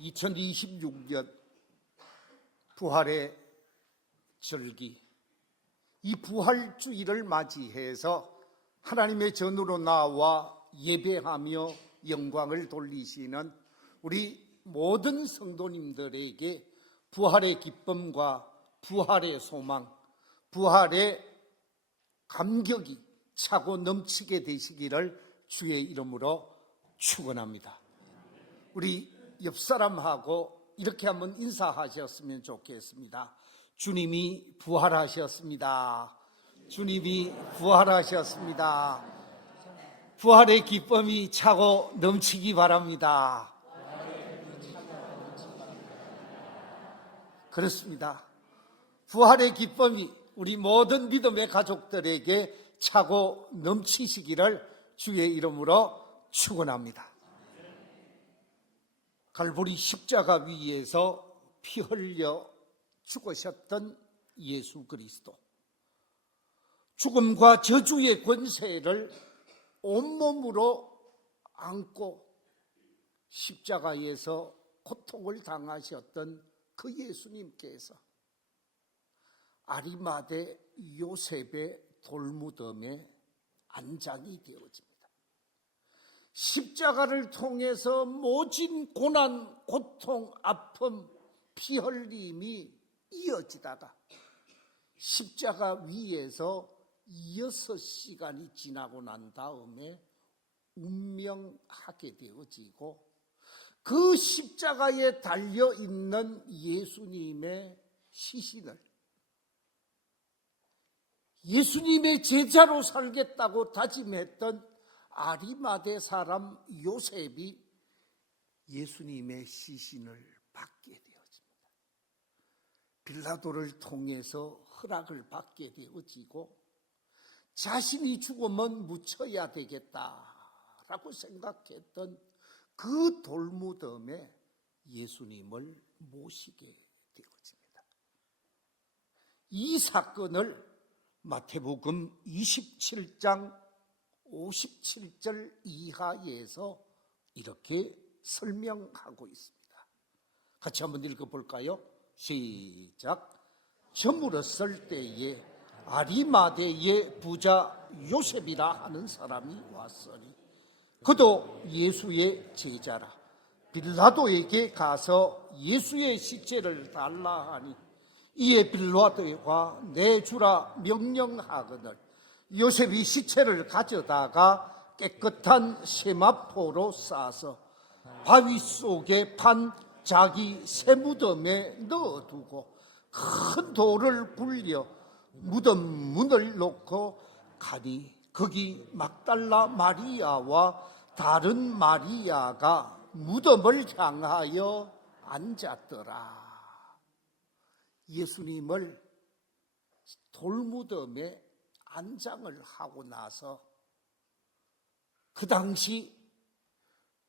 2026년 부활의 절기, 이 부활주일을 맞이해서 하나님의 전으로 나와 예배하며 영광을 돌리시는 우리 모든 성도님들에게 부활의 기쁨과 부활의 소망, 부활의 감격이 차고 넘치게 되시기를 주의 이름으로 축원합니다. 우리 옆사람하고 이렇게 한번 인사하셨으면 좋겠습니다. 주님이 부활하셨습니다. 주님이 부활하셨습니다. 부활의 기쁨이 차고 넘치기 바랍니다. 그렇습니다. 부활의 기쁨이 우리 모든 믿음의 가족들에게 차고 넘치시기를 주의 이름으로 축원합니다. 갈보리 십자가 위에서 피 흘려 죽으셨던 예수 그리스도, 죽음과 저주의 권세를 온몸으로 안고 십자가에서 고통을 당하셨던 그 예수님께서 아리마대 요셉의 돌무덤에 안장이 되어집니다. 십자가를 통해서 모진 고난, 고통, 아픔, 피 흘림이 이어지다가 십자가 위에서 6시간이 지나고 난 다음에 운명하게 되어지고, 그 십자가에 달려있는 예수님의 시신을 예수님의 제자로 살겠다고 다짐했던 아리마대 사람 요셉이 예수님의 시신을 받게 되어집니다. 빌라도를 통해서 허락을 받게 되어지고, 자신이 죽으면 묻혀야 되겠다라고 생각했던 그 돌무덤에 예수님을 모시게 되어집니다. 이 사건을 마태복음 27장 57절 이하에서 이렇게 설명하고 있습니다. 같이 한번 읽어볼까요? 시작. 저물었을 때에 아리마대의 부자 요셉이라 하는 사람이 왔으니 그도 예수의 제자라. 빌라도에게 가서 예수의 시체를 달라 하니 이에 빌라도가 내주라 명령하거늘 요셉이 시체를 가져다가 깨끗한 세마포로 싸서 바위 속에 판 자기 쇠무덤에 넣어두고 큰 돌을 굴려 무덤 문을 놓고 가니 거기 막달라 마리아와 다른 마리아가 무덤을 향하여 앉았더라. 예수님을 돌무덤에 안장을 하고 나서 그 당시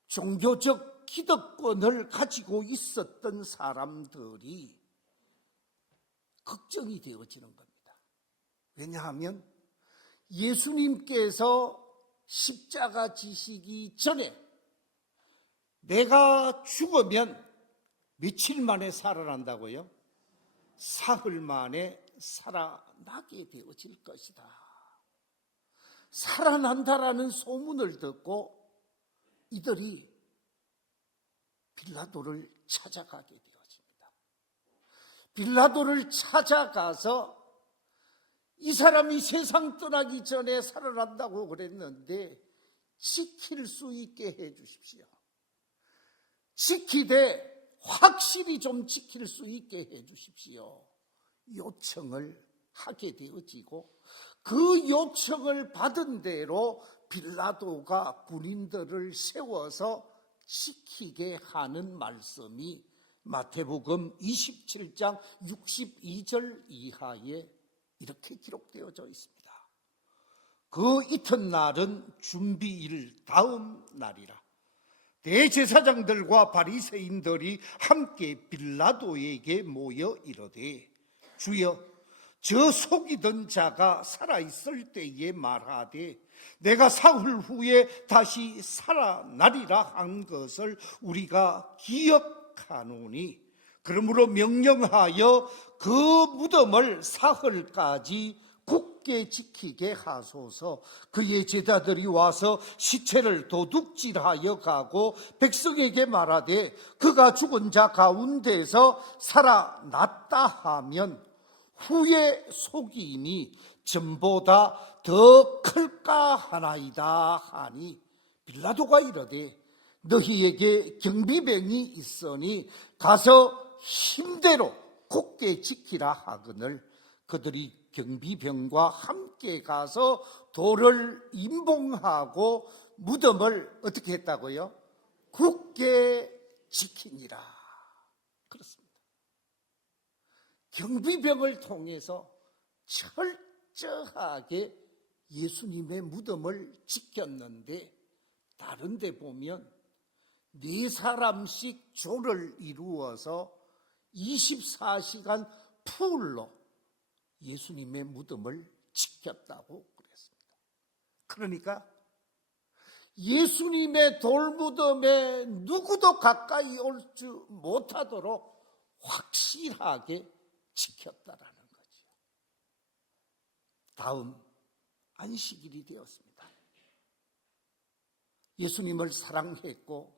종교적 기득권을 가지고 있었던 사람들이 걱정이 되어지는 겁니다. 왜냐하면 예수님께서 십자가 지시기 전에 내가 죽으면 며칠 만에 살아난다고요? 사흘 만에 살아나게 되어질 것이다. 살아난다라는 소문을 듣고 이들이 빌라도를 찾아가게 되어집니다. 빌라도를 찾아가서 이 사람이 세상 떠나기 전에 살아난다고 그랬는데 지킬 수 있게 해 주십시오. 지키되 확실히 좀 지킬 수 있게 해 주십시오. 요청을 하게 되어지고, 그 요청을 받은 대로 빌라도가 군인들을 세워서 지키게 하는 말씀이 마태복음 27장 62절 이하에 이렇게 기록되어져 있습니다. 그 이튿날은 준비일 다음 날이라. 대제사장들과 바리새인들이 함께 빌라도에게 모여 이르되 주여, 저 속이던 자가 살아있을 때에 말하되 내가 사흘 후에 다시 살아나리라 한 것을 우리가 기억하옵나이다. 생각하노니 그러므로 명령하여 그 무덤을 사흘까지 굳게 지키게 하소서. 그의 제자들이 와서 시체를 도둑질하여 가고 백성에게 말하되 그가 죽은 자 가운데서 살아났다 하면 후에 속임이 전보다 더 클까 하나이다 하니 빌라도가 이르되 너희에게 경비병이 있으니 가서 힘대로 굳게 지키라 하거늘 그들이 경비병과 함께 가서 돌을 임봉하고 무덤을 어떻게 했다고요? 굳게 지키니라. 그렇습니다. 경비병을 통해서 철저하게 예수님의 무덤을 지켰는데 다른 데 보면 4사람씩 조를 이루어서 24시간 풀로 예수님의 무덤을 지켰다고 그랬습니다. 그러니까 예수님의 돌무덤에 누구도 가까이 올 줄 못하도록 확실하게 지켰다라는 거죠. 다음 안식일이 되었습니다. 예수님을 사랑했고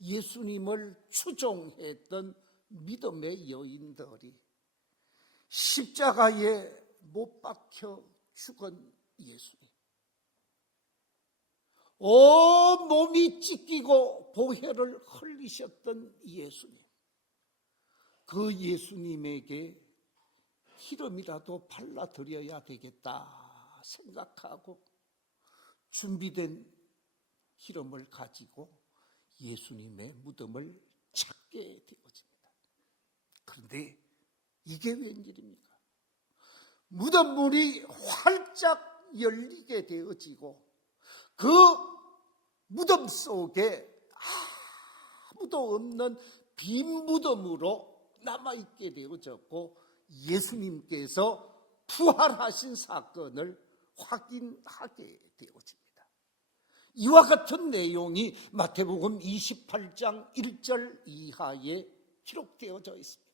예수님을 추종했던 믿음의 여인들이 십자가에 못 박혀 죽은 예수님, 온 몸이 찢기고 보혈을 흘리셨던 예수님, 그 예수님에게 기름이라도 발라드려야 되겠다 생각하고 준비된 기름을 가지고 예수님의 무덤을 찾게 되어집니다. 그런데 이게 웬일입니까? 무덤문이 활짝 열리게 되어지고 그 무덤 속에 아무도 없는 빈 무덤으로 남아있게 되어졌고 예수님께서 부활하신 사건을 확인하게 되어집니다. 이와 같은 내용이 마태복음 28장 1절 이하에 기록되어져 있습니다.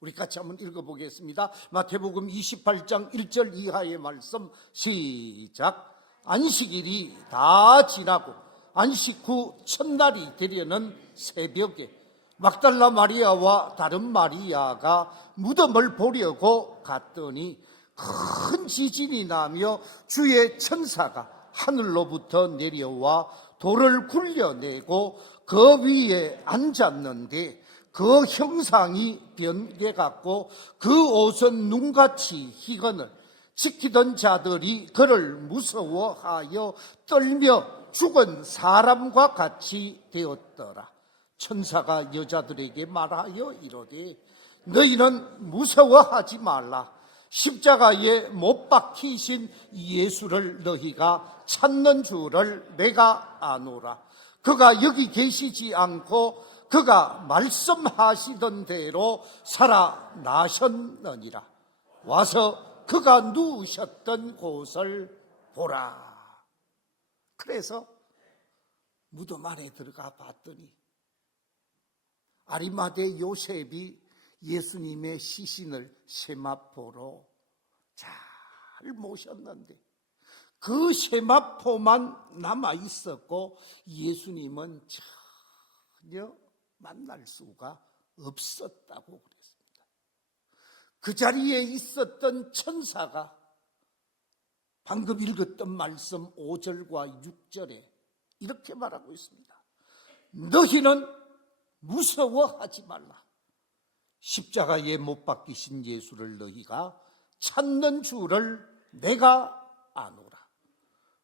우리 같이 한번 읽어보겠습니다. 마태복음 28장 1절 이하의 말씀 시작. 안식일이 다 지나고 안식 후 첫날이 되려는 새벽에 막달라 마리아와 다른 마리아가 무덤을 보려고 갔더니 큰 지진이 나며 주의 천사가 하늘로부터 내려와 돌을 굴려내고 그 위에 앉았는데 그 형상이 변개같고 그 옷은 눈같이 희거늘 지키던 자들이 그를 무서워하여 떨며 죽은 사람과 같이 되었더라. 천사가 여자들에게 말하여 이르되 너희는 무서워하지 말라. 십자가에 못 박히신 예수를 너희가 찾는 줄을 내가 아노라. 그가 여기 계시지 않고 그가 말씀하시던 대로 살아나셨느니라. 와서 그가 누우셨던 곳을 보라. 그래서 무덤 안에 들어가 봤더니 아리마대 요셉이 예수님의 시신을 세마포로 잘 모셨는데 그 세마포만 남아 있었고 예수님은 전혀 만날 수가 없었다고 그랬습니다. 그 자리에 있었던 천사가 방금 읽었던 말씀 5절과 6절에 이렇게 말하고 있습니다. 너희는 무서워하지 말라. 십자가에 못 박히신 예수를 너희가 찾는 줄을 내가 아노라.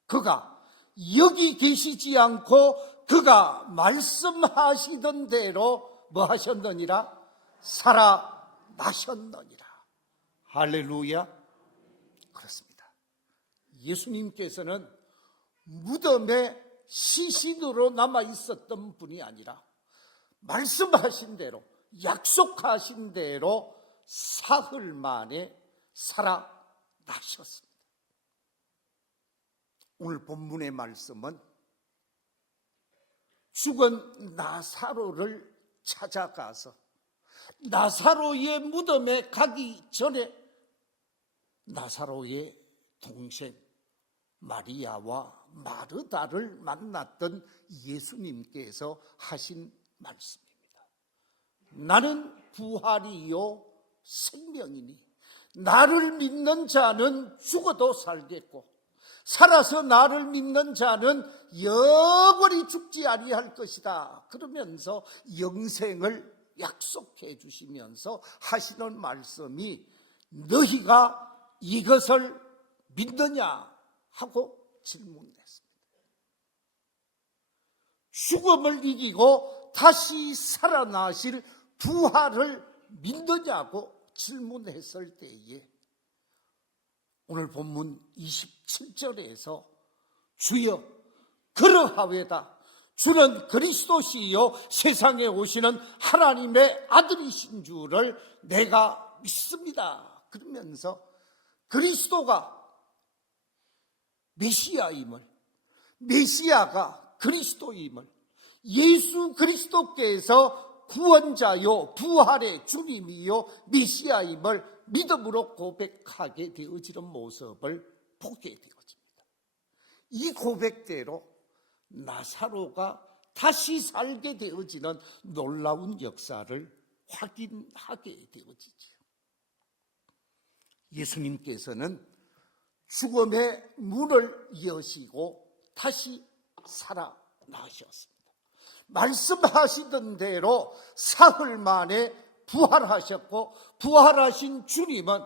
그가 여기 계시지 않고 그가 말씀하시던 대로 뭐 하셨느니라? 살아나셨느니라. 할렐루야. 그렇습니다. 예수님께서는 무덤에 시신으로 남아 있었던 분이 아니라 말씀하신 대로 약속하신 대로 사흘 만에 살아나셨습니다. 오늘 본문의 말씀은 죽은 나사로를 찾아가서 나사로의 무덤에 가기 전에 나사로의 동생 마리아와 마르다를 만났던 예수님께서 하신 말씀입니다. 나는 부활이요 생명이니 나를 믿는 자는 죽어도 살겠고 살아서 나를 믿는 자는 영원히 죽지 아니할 것이다. 그러면서 영생을 약속해 주시면서 하시는 말씀이 너희가 이것을 믿느냐 하고 질문했습니다. 죽음을 이기고 다시 살아나실 부활을 믿느냐고 질문했을 때에 오늘 본문 27절에서 주여 그러하외다 주는 그리스도시요 세상에 오시는 하나님의 아들이신 줄을 내가 믿습니다. 그러면서 그리스도가 메시아임을, 메시아가 그리스도임을, 예수 그리스도께서 구원자요 부활의 주님이요 메시아임을 믿음으로 고백하게 되어지는 모습을 보게 되어집니다. 이 고백대로 나사로가 다시 살게 되어지는 놀라운 역사를 확인하게 되어지죠. 예수님께서는 죽음의 문을 여시고 다시 살아나셨습니다. 말씀하시던 대로 사흘 만에 부활하셨고 부활하신 주님은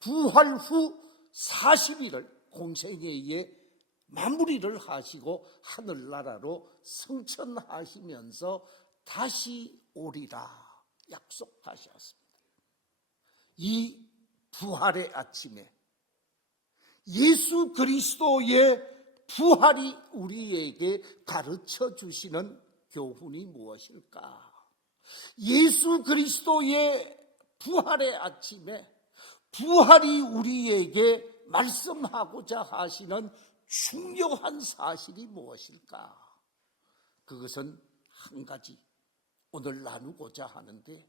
부활 후 40일을 공생애에 마무리를 하시고 하늘나라로 승천하시면서 다시 오리라 약속하셨습니다. 이 부활의 아침에 예수 그리스도의 부활이 우리에게 가르쳐 주시는 교훈이 무엇일까? 예수 그리스도의 부활의 아침에 부활이 우리에게 말씀하고자 하시는 중요한 사실이 무엇일까? 그것은 한 가지 오늘 나누고자 하는데,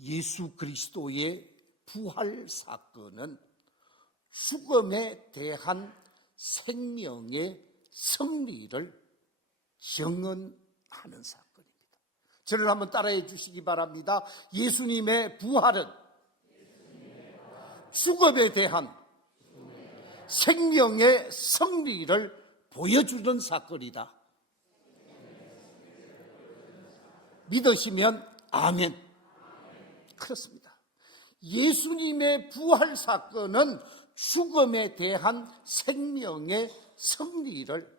예수 그리스도의 부활 사건은 죽음에 대한 생명의 승리를 증언하는 사건입니다. 저를 한번 따라해 주시기 바랍니다. 예수님의 부활은 죽음에 대한 생명의 승리를 보여주는 사건이다. 믿으시면 아멘. 그렇습니다. 예수님의 부활 사건은 죽음에 대한 생명의 승리를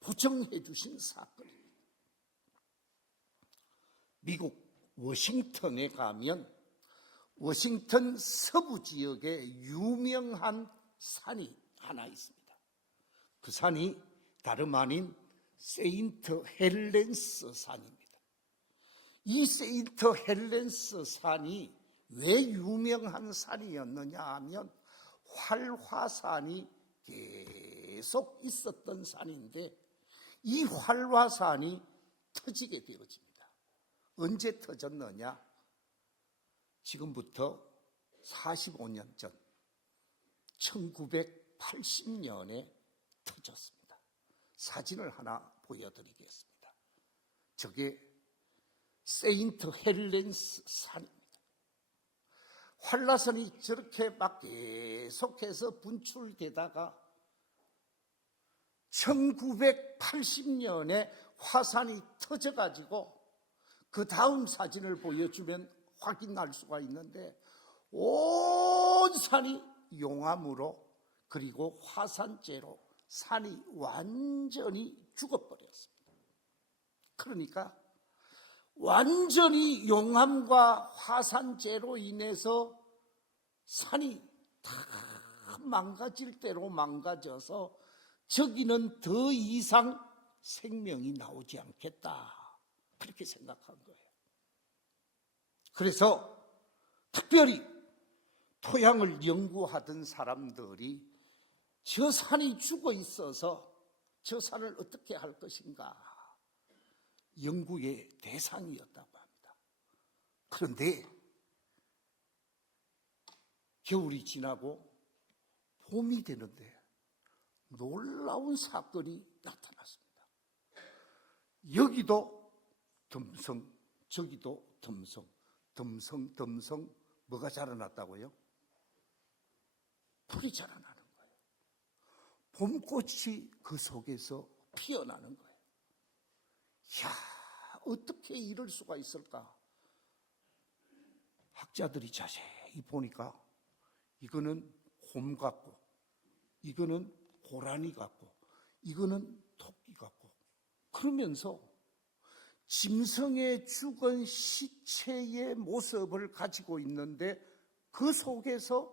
보증해 주신 사건입니다. 미국 워싱턴에 가면 워싱턴 서부 지역에 유명한 산이 하나 있습니다. 그 산이 다름 아닌 세인트 헬렌스 산입니다. 이 세인트 헬렌스 산이 왜 유명한 산이었느냐 하면 활화산이 계속 있었던 산인데 이 활화산이 터지게 되어집니다. 언제 터졌느냐? 지금부터 45년 전 1980년에 터졌습니다. 사진을 하나 보여드리겠습니다. 저게 세인트 헬렌스 산입니다. 활화산이 저렇게 막 계속해서 분출되다가 1980년에 화산이 터져가지고 그 다음 사진을 보여주면 확인할 수가 있는데 온 산이 용암으로 그리고 화산재로 산이 완전히 죽어버렸습니다. 그러니까 완전히 용암과 화산재로 인해서 산이 다 망가질 대로 망가져서 저기는 더 이상 생명이 나오지 않겠다, 그렇게 생각한 거예요. 그래서 특별히 토양을 연구하던 사람들이 저 산이 죽어 있어서 저 산을 어떻게 할 것인가, 연구의 대상이었다고 합니다. 그런데 겨울이 지나고 봄이 되는데 놀라운 사건이 나타났습니다. 여기도 덤성, 저기도 덤성, 덤성 뭐가 자라났다고요? 풀이 자라나는 거예요. 봄꽃이 그 속에서 피어나는 거예요. 이야, 어떻게 이럴 수가 있을까? 학자들이 자세히 보니까 이거는 곰 같고, 이거는 고라니 같고, 이거는 토끼 같고, 그러면서 짐승의 죽은 시체의 모습을 가지고 있는데 그 속에서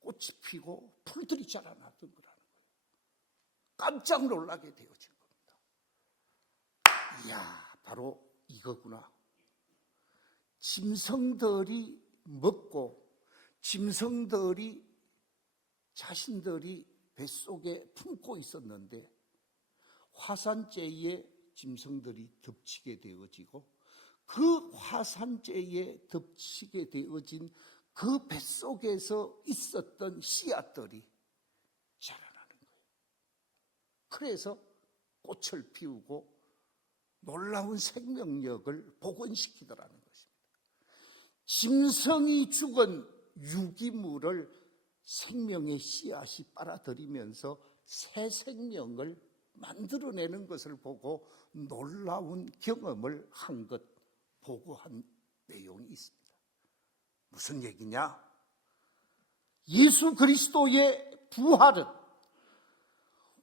꽃이 피고 풀들이 자라났던 거라는 거예요. 깜짝 놀라게 되어진 겁니다. 이야, 바로 이거구나. 짐승들이 먹고 짐승들이 자신들이 뱃속에 품고 있었는데 화산재에 짐승들이 덮치게 되어지고 그 화산재에 덮치게 되어진 그 뱃속에서 있었던 씨앗들이 자라나는 거예요. 그래서 꽃을 피우고 놀라운 생명력을 복원시키더라는 것입니다. 짐승이 죽은 유기물을 생명의 씨앗이 빨아들이면서 새 생명을 만들어내는 것을 보고 놀라운 경험을 한 것 보고한 내용이 있습니다. 무슨 얘기냐? 예수 그리스도의 부활은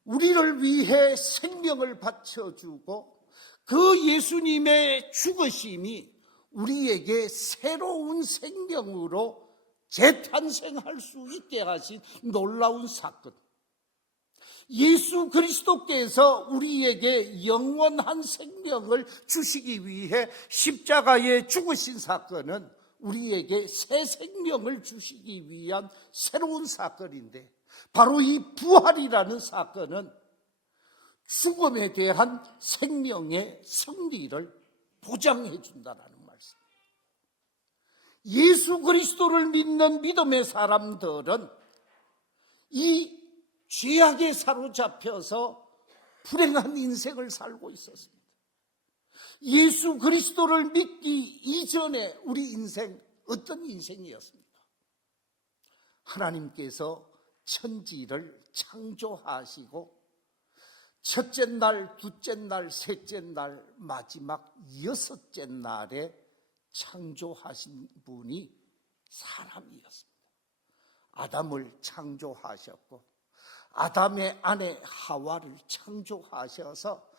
우리를 위해 생명을 바쳐주고 그 예수님의 죽으심이 우리에게 새로운 생명으로 재탄생할 수 있게 하신 놀라운 사건. 예수 그리스도께서 우리에게 영원한 생명을 주시기 위해 십자가에 죽으신 사건은 우리에게 새 생명을 주시기 위한 새로운 사건인데, 바로 이 부활이라는 사건은 죽음에 대한 생명의 승리를 보장해 준다는 말씀. 예수 그리스도를 믿는 믿음의 사람들은 이 죄악에 사로잡혀서 불행한 인생을 살고 있었습니다. 예수 그리스도를 믿기 이전에 우리 인생 어떤 인생이었습니까? 하나님께서 천지를 창조하시고 첫째 날, 둘째 날, 셋째 날, 마지막 여섯째 날에 창조하신 분이 사람이었습니다. 아담을 창조하셨고 아담의 아내 하와를 창조하셔서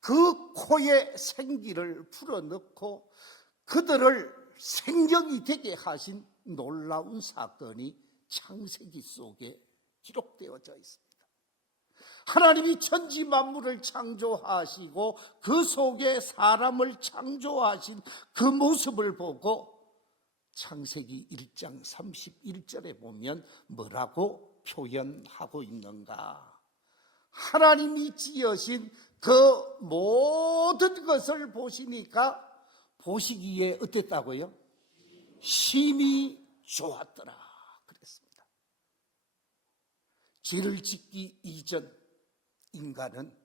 그 코에 생기를 불어넣고 그들을 생명이 되게 하신 놀라운 사건이 창세기 속에 기록되어져 있습니다. 하나님이 천지 만물을 창조하시고 그 속에 사람을 창조하신 그 모습을 보고 창세기 1장 31절에 보면 뭐라고 표현하고 있는가? 하나님이 지으신 그 모든 것을 보시니까 보시기에 어땠다고요? 심히 좋았더라 그랬습니다. 죄를 짓기 이전 인간은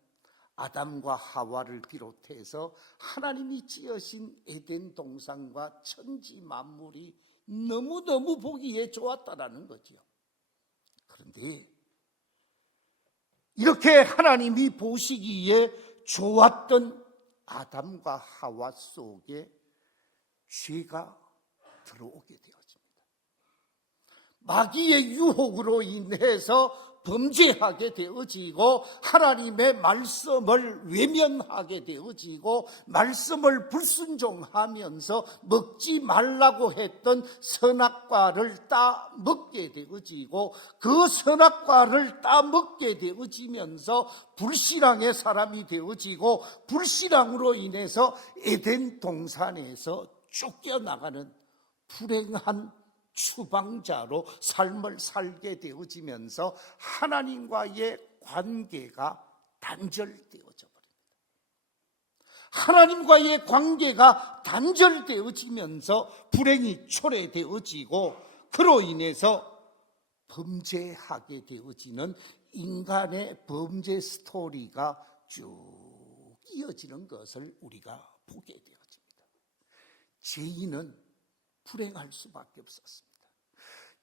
아담과 하와를 비롯해서 하나님이 지으신 에덴 동산과 천지 만물이 너무너무 보기에 좋았다라는 거죠. 그런데 이렇게 하나님이 보시기에 좋았던 아담과 하와 속에 죄가 들어오게 되어집니다. 마귀의 유혹으로 인해서 범죄하게 되어지고 하나님의 말씀을 외면하게 되어지고 말씀을 불순종하면서 먹지 말라고 했던 선악과를 따먹게 되어지고 그 선악과를 따먹게 되어지면서 불신앙의 사람이 되어지고 불신앙으로 인해서 에덴 동산에서 쫓겨나가는 불행한 추방자로 삶을 살게 되어지면서 하나님과의 관계가 단절되어져 버립니다. 하나님과의 관계가 단절되어지면서 불행이 초래되어지고 그로 인해서 범죄하게 되어지는 인간의 범죄 스토리가 쭉 이어지는 것을 우리가 보게 되어집니다. 죄인은 불행할 수밖에 없었습니다.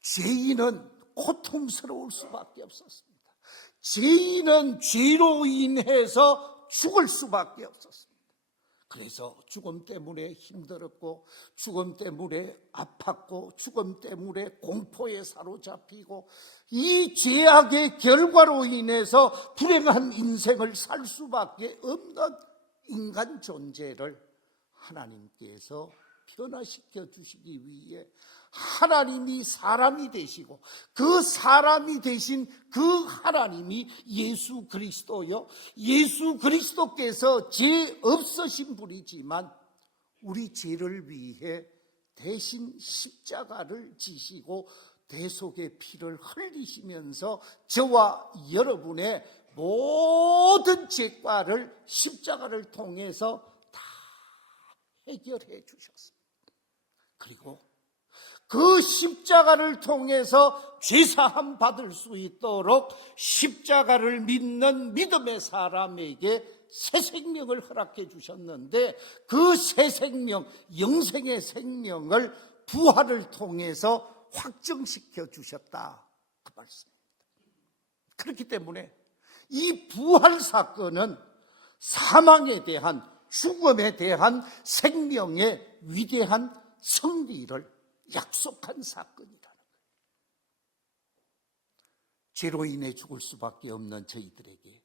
죄인은 고통스러울 수밖에 없었습니다. 죄인은 죄로 인해서 죽을 수밖에 없었습니다. 그래서 죽음 때문에 힘들었고, 죽음 때문에 아팠고, 죽음 때문에 공포에 사로잡히고, 이 죄악의 결과로 인해서 불행한 인생을 살 수밖에 없는 인간 존재를 하나님께서 변화시켜 주시기 위해 하나님이 사람이 되시고, 그 사람이 되신 그 하나님이 예수 그리스도요, 예수 그리스도께서 죄 없으신 분이지만 우리 죄를 위해 대신 십자가를 지시고 대속의 피를 흘리시면서 저와 여러분의 모든 죄과를 십자가를 통해서 다 해결해 주셨습니다. 그리고 그 십자가를 통해서 죄사함 받을 수 있도록 십자가를 믿는 믿음의 사람에게 새 생명을 허락해 주셨는데, 그 새 생명, 영생의 생명을 부활을 통해서 확정시켜 주셨다, 그 말씀입니다. 그렇기 때문에 이 부활 사건은 사망에 대한, 죽음에 대한 생명의 위대한 승리를 약속한 사건이라는 거예요. 죄로 인해 죽을 수밖에 없는 저희들에게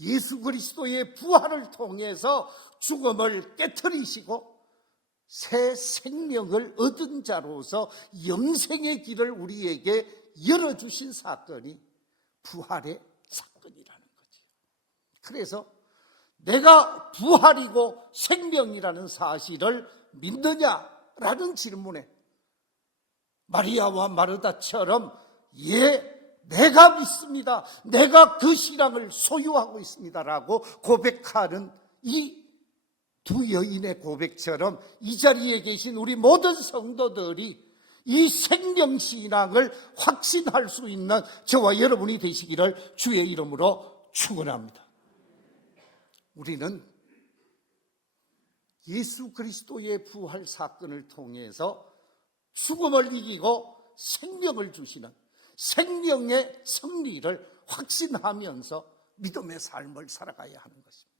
예수 그리스도의 부활을 통해서 죽음을 깨트리시고 새 생명을 얻은 자로서 영생의 길을 우리에게 열어주신 사건이 부활의 사건이라는 거죠. 그래서 내가 부활이고 생명이라는 사실을 믿느냐라는 질문에 마리아와 마르다처럼 예, 내가 믿습니다, 내가 그 신앙을 소유하고 있습니다라고 고백하는 이 두 여인의 고백처럼 이 자리에 계신 우리 모든 성도들이 이 생명신앙을 확신할 수 있는 저와 여러분이 되시기를 주의 이름으로 축원합니다. 우리는 예수 그리스도의 부활 사건을 통해서 죽음을 이기고 생명을 주시는 생명의 승리를 확신하면서 믿음의 삶을 살아가야 하는 것입니다.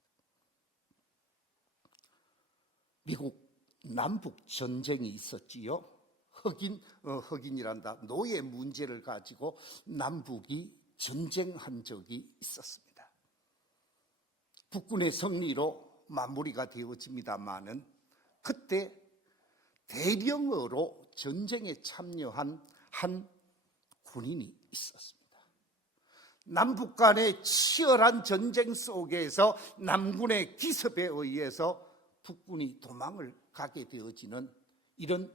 미국 남북 전쟁이 있었지요. 흑인이란다. 노예 문제를 가지고 남북이 전쟁한 적이 있었습니다. 북군의 승리로 마무리가 되어집니다마는 그때 대령으로 전쟁에 참여한 한 군인이 있었습니다. 남북 간의 치열한 전쟁 속에서 남군의 기습에 의해서 북군이 도망을 가게 되어지는 이런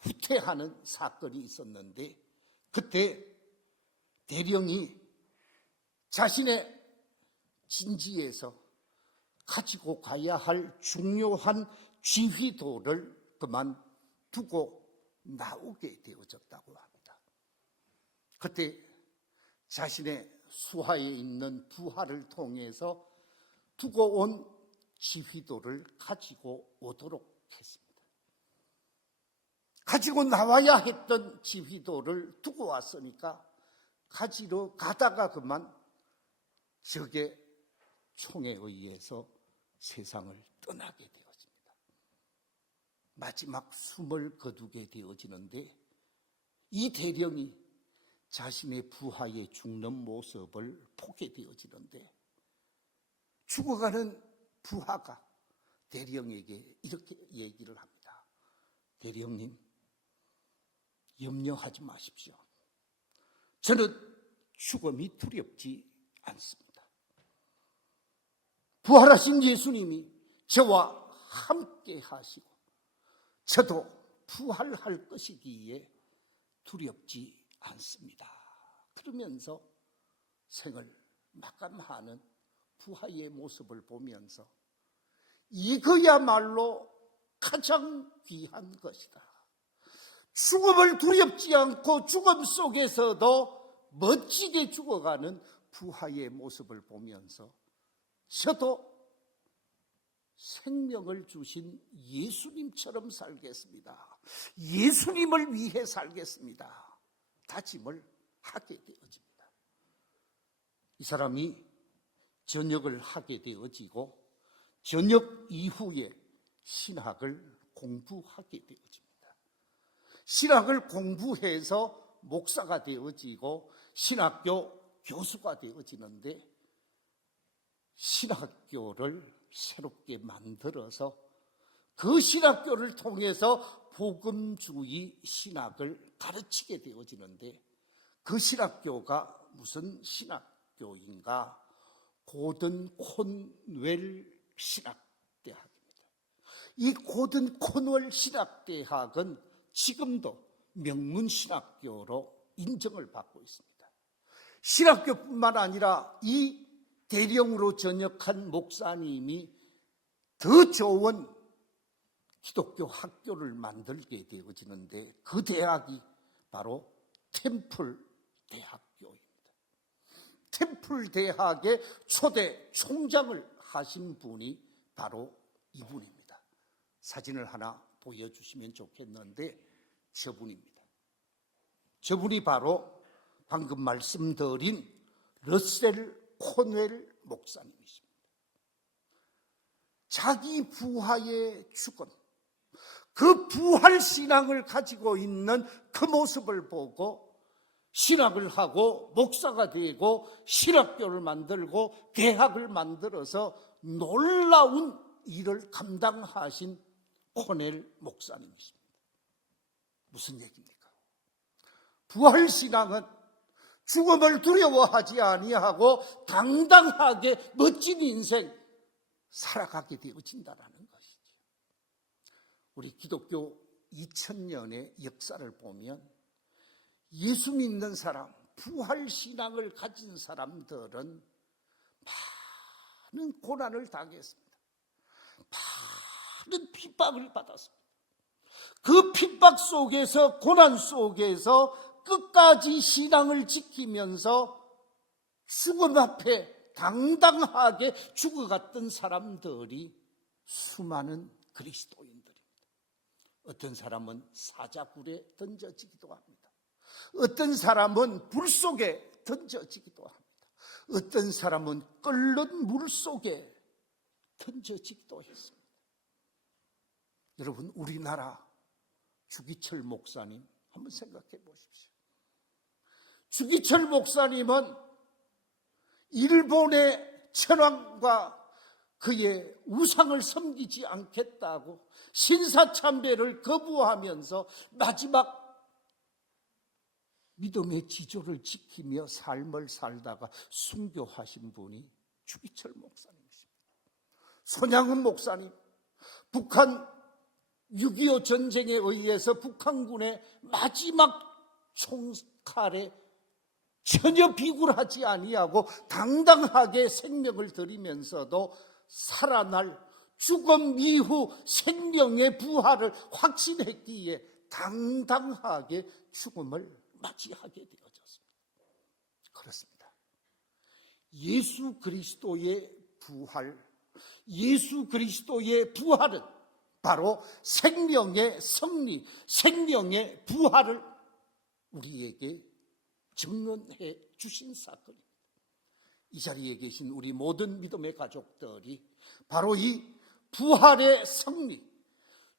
후퇴하는 사건이 있었는데, 그때 대령이 자신의 진지에서 가지고 가야 할 중요한 지휘도를 그만두고 나오게 되어졌다고 합니다. 그때 자신의 수하에 있는 부하를 통해서 두고 온 지휘도를 가지고 오도록 했습니다. 가지고 나와야 했던 지휘도를 두고 왔으니까 가지러 가다가 그만 적의 총에 의해서 세상을 떠나게 되어집니다. 마지막 숨을 거두게 되어지는데, 이 대령이 자신의 부하에 죽는 모습을 보게 되어지는데, 죽어가는 부하가 대령에게 이렇게 얘기를 합니다. 대령님, 염려하지 마십시오. 저는 죽음이 두렵지 않습니다. 부활하신 예수님이 저와 함께 하시고 저도 부활할 것이기에 두렵지 않습니다. 그러면서 생을 마감하는 부하의 모습을 보면서 이거야말로 가장 귀한 것이다. 죽음을 두렵지 않고 죽음 속에서도 멋지게 죽어가는 부하의 모습을 보면서 저도 생명을 주신 예수님처럼 살겠습니다. 예수님을 위해 살겠습니다. 다짐을 하게 되어집니다. 이 사람이 전역을 하게 되어지고 전역 이후에 신학을 공부하게 되어집니다. 신학을 공부해서 목사가 되어지고 신학교 교수가 되어지는데 신학교를 새롭게 만들어서 그 신학교를 통해서 복음주의 신학을 가르치게 되어지는데 그 신학교가 무슨 신학교인가? 고든 콘웰 신학대학입니다. 이 고든 콘웰 신학대학은 지금도 명문 신학교로 인정을 받고 있습니다. 신학교뿐만 아니라 이 대령으로 전역한 목사님이 더 좋은 기독교 학교를 만들게 되어지는데 그 대학이 바로 템플 대학교입니다. 템플 대학의 초대 총장을 하신 분이 바로 이분입니다. 사진을 하나 보여주시면 좋겠는데 저분입니다. 저분이 바로 방금 말씀드린 러셀 콘웰 목사님이십니다. 자기 부하의 죽음, 그 부활 신앙을 가지고 있는 그 모습을 보고 신학을 하고 목사가 되고 신학교를 만들고 대학을 만들어서 놀라운 일을 감당하신 콘웰 목사님이십니다. 무슨 얘기입니까? 부활 신앙은 죽음을 두려워하지 아니하고 당당하게 멋진 인생 살아가게 되어진다는 것이죠. 우리 기독교 2000년의 역사를 보면 예수 믿는 사람, 부활 신앙을 가진 사람들은 많은 고난을 당했습니다. 많은 핍박을 받았습니다. 그 핍박 속에서, 고난 속에서 끝까지 신앙을 지키면서 죽음 앞에 당당하게 죽어갔던 사람들이 수많은 그리스도인들입니다. 어떤 사람은 사자굴에 던져지기도 합니다. 어떤 사람은 불 속에 던져지기도 합니다. 어떤 사람은 끓는 물 속에 던져지기도 했습니다. 여러분, 우리나라 주기철 목사님 한번 생각해 보십시오. 주기철 목사님은 일본의 천황과 그의 우상을 섬기지 않겠다고 신사참배를 거부하면서 마지막 믿음의 지조를 지키며 삶을 살다가 순교하신 분이 주기철 목사님이십니다. 손양훈 목사님, 북한 6.25 전쟁에 의해서 북한군의 마지막 총칼에 전혀 비굴하지 아니하고 당당하게 생명을 드리면서도 살아날 죽음 이후 생명의 부활을 확신했기에 당당하게 죽음을 맞이하게 되어졌습니다. 그렇습니다. 예수 그리스도의 부활, 예수 그리스도의 부활은 바로 생명의 승리, 생명의 부활을 우리에게 증언해 주신 사건입니다. 이 자리에 계신 우리 모든 믿음의 가족들이 바로 이 부활의 승리,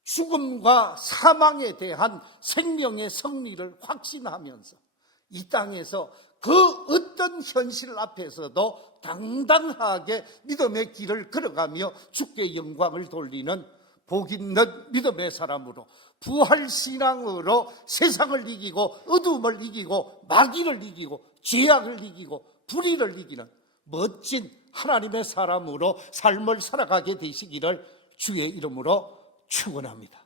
죽음과 사망에 대한 생명의 승리를 확신하면서 이 땅에서 그 어떤 현실 앞에서도 당당하게 믿음의 길을 걸어가며 주께 영광을 돌리는 복 있는 믿음의 사람으로 부활신앙으로 세상을 이기고 어둠을 이기고 마귀를 이기고 죄악을 이기고 불의를 이기는 멋진 하나님의 사람으로 삶을 살아가게 되시기를 주의 이름으로 축원합니다.